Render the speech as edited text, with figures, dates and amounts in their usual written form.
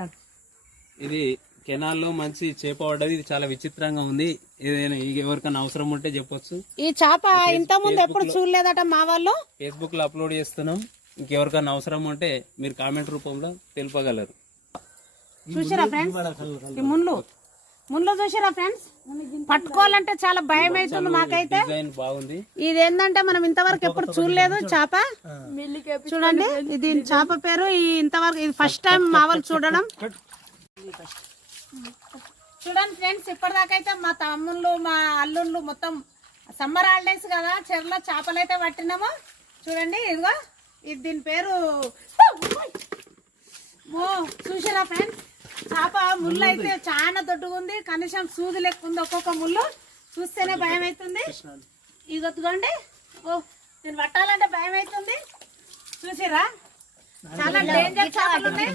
మాట్లాడు. ఇది కెనాల్లో మంచి చేప పడ్డది. ఇది చాలా విచిత్రంగా ఉంది. ఏదైనా ఎవరికైనా అవసరం ఉంటే చెప్పొచ్చు. ఈ చేప ఇంత ముందు ఎప్పుడు చూడలేదట మా వాళ్ళు. ఫేస్బుక్ లో అప్లోడ్ చేస్తున్నాం. ఇంకెవరికైనా అవసరం ఉంటే మీరు కామెంట్ రూపంలో తెలుపగలరు. చూసారా ఫ్రెండ్స్, ఈ ముళ్ళు చూసారా ఫ్రెండ్స్? పట్టుకోవాలంటే చాలా భయం అవుతుంది మాకైతే. బాగుంది. ఇది ఏంటంటే మనం ఇంతవరకు ఎప్పుడు చూడలేదు చేప. చూడండి, ఇది చేప పేరు. ఇంతవరకు ఇది ఫస్ట్ టైం మా వాళ్ళు చూడడం. చూడండి ఫ్రెండ్స్, ఇప్పటిదాకా అయితే మా తమ్ముళ్ళు మా అల్లుళ్ళు మొత్తం సమ్మర్ హాలిడేస్ కదా, చెర్లో చేపలు అయితే పట్టినాము. చూడండి, ఇదిగో ఇది దీని పేరు. చూసారా ఫ్రెండ్స్, చేప ముళ్ళు అయితే చాలా దొడ్డుగా ఉంది. కనీసం సూది లెక్క ఉంది ఒక్కొక్క ముళ్ళు. చూస్తేనే భయం అవుతుంది. ఇది వద్దుకోండి, దీన్ని పట్టాలంటే భయం అవుతుంది. చూసిరా, చాలా డేంజర్ చేపలు ఉన్నాయి.